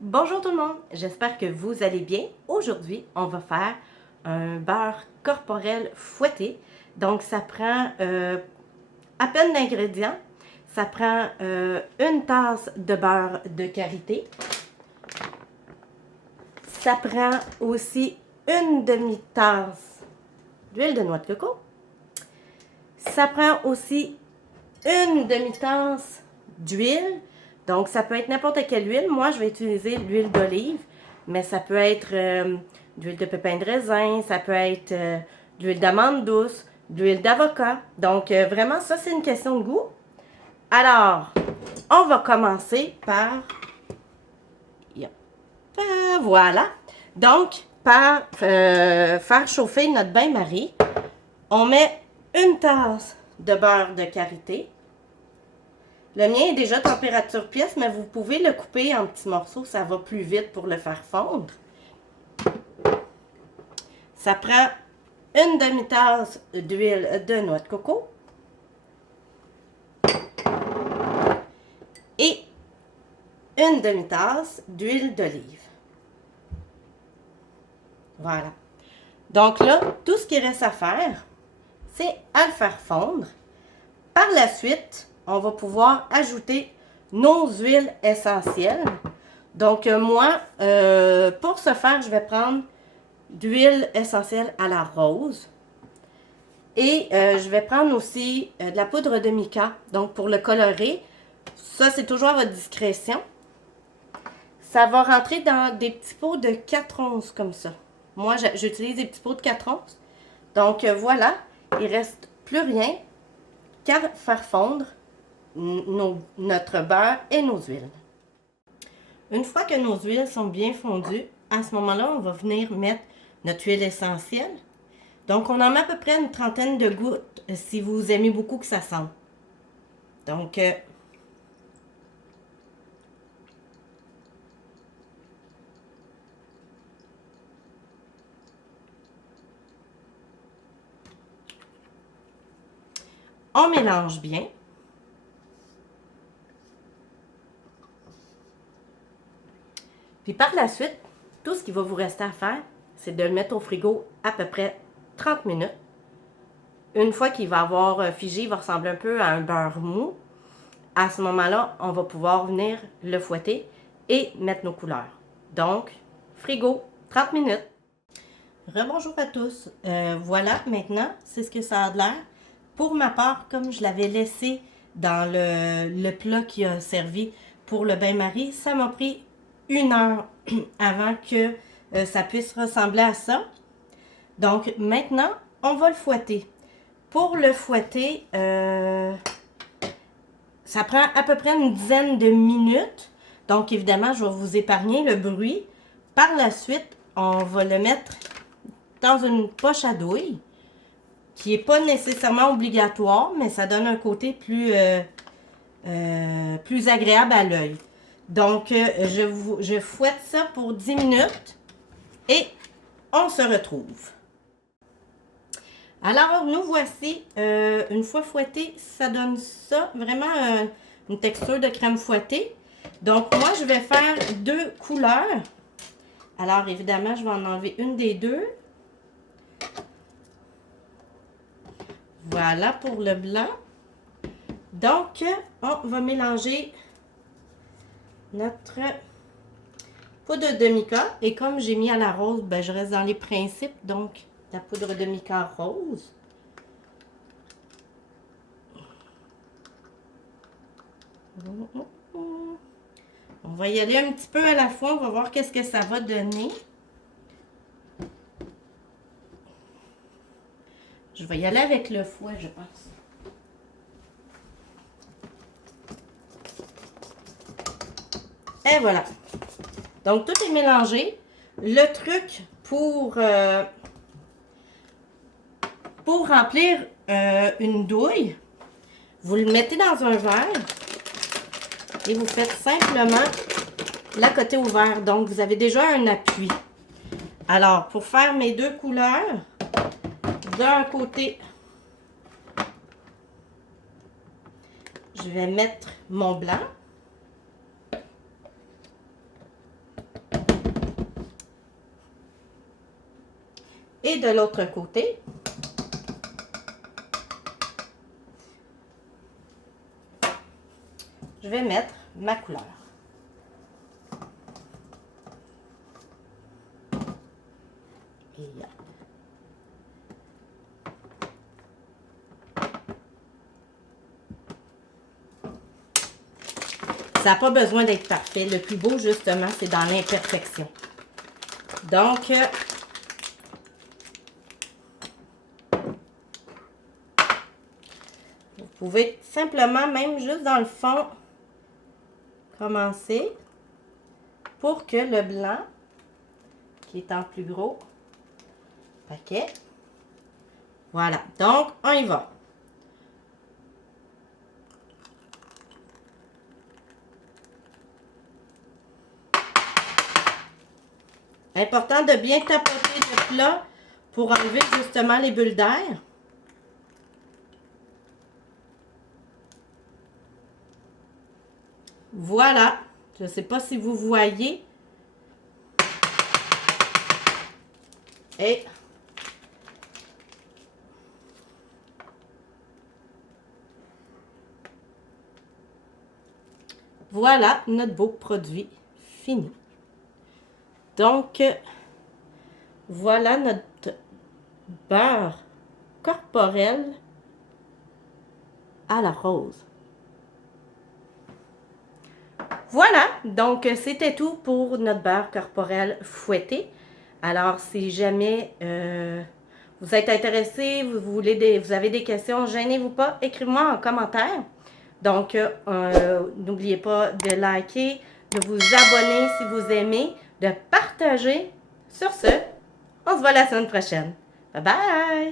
Bonjour tout le monde, j'espère que vous allez bien. Aujourd'hui, on va faire un beurre corporel fouetté. Donc, ça prend à peine d'ingrédients. Ça prend une tasse de beurre de karité. Ça prend aussi une demi-tasse d'huile de noix de coco. Ça prend aussi une demi-tasse d'huile. Donc, ça peut être n'importe quelle huile. Moi, je vais utiliser l'huile d'olive, mais ça peut être de l'huile de pépin de raisin, ça peut être de l'huile d'amande douce, de l'huile d'avocat. Donc, vraiment, ça, c'est une question de goût. Alors, on va commencer par... Voilà. Donc, par faire chauffer notre bain-marie, on met une tasse de beurre de karité. Le mien est déjà température pièce, mais vous pouvez le couper en petits morceaux, ça va plus vite pour le faire fondre. Ça prend une demi-tasse d'huile de noix de coco et une demi-tasse d'huile d'olive. Voilà. Donc là, tout ce qui reste à faire, c'est à le faire fondre. Par la suite, on va pouvoir ajouter nos huiles essentielles. Donc moi, pour ce faire, je vais prendre d'huile essentielle à la rose. Et je vais prendre aussi de la poudre de mica. Donc pour le colorer, ça c'est toujours à votre discrétion. Ça va rentrer dans des petits pots de 4 onces comme ça. Moi, j'utilise des petits pots de 4 onces. Donc voilà, il reste plus rien qu'à faire fondre notre beurre et nos huiles. Une fois que nos huiles sont bien fondues, à ce moment-là, on va venir mettre notre huile essentielle. Donc, on en met à peu près une trentaine de gouttes si vous aimez beaucoup que ça sente. Donc, on mélange bien. Puis par la suite, tout ce qu'il va vous rester à faire, c'est de le mettre au frigo à peu près 30 minutes. Une fois qu'il va avoir figé, il va ressembler un peu à un beurre mou. À ce moment-là, on va pouvoir venir le fouetter et mettre nos couleurs. Donc, frigo, 30 minutes. Rebonjour à tous. Voilà, maintenant, c'est ce que ça a l'air. Pour ma part, comme je l'avais laissé dans le plat qui a servi pour le bain-marie, ça m'a pris 1 heure avant que ça puisse ressembler à ça. Donc, maintenant, on va le fouetter. Pour le fouetter, ça prend à peu près une dizaine de minutes. Donc, évidemment, je vais vous épargner le bruit. Par la suite, on va le mettre dans une poche à douille, qui n'est pas nécessairement obligatoire, mais ça donne un côté plus agréable à l'œil. Donc, je fouette ça pour 10 minutes et on se retrouve. Alors, nous voici, une fois fouetté, ça donne ça, vraiment une texture de crème fouettée. Donc, moi, je vais faire 2 couleurs. Alors, évidemment, je vais en enlever une des deux. Voilà pour le blanc. Donc, on va mélanger notre poudre de mica. Et comme j'ai mis à la rose, ben, je reste dans les principes. Donc, la poudre de mica rose. On va y aller un petit peu à la fois. On va voir qu'est-ce que ça va donner. Je vais y aller avec le fouet, je pense. Et voilà. Donc, tout est mélangé. Le truc pour remplir une douille, vous le mettez dans un verre et vous faites simplement la côté ouvert. Donc, vous avez déjà un appui. Alors, pour faire mes 2 couleurs, d'un côté, je vais mettre mon blanc. Et de l'autre côté, je vais mettre ma couleur. Et là. Ça n'a pas besoin d'être parfait. Le plus beau, justement, c'est dans l'imperfection. Donc, vous pouvez simplement, même juste dans le fond, commencer pour que le blanc, qui est en plus gros paquet, voilà. Donc, on y va. Important de bien tapoter le plat pour enlever justement les bulles d'air. Voilà. Je ne sais pas si vous voyez. Et voilà notre beau produit fini. Donc, voilà notre beurre corporel à la rose. Voilà, donc c'était tout pour notre beurre corporel fouetté. Alors, si jamais vous êtes intéressé, vous avez des questions, gênez-vous pas, écrivez-moi en commentaire. Donc, n'oubliez pas de liker, de vous abonner si vous aimez, de partager. Sur ce, on se voit la semaine prochaine. Bye bye!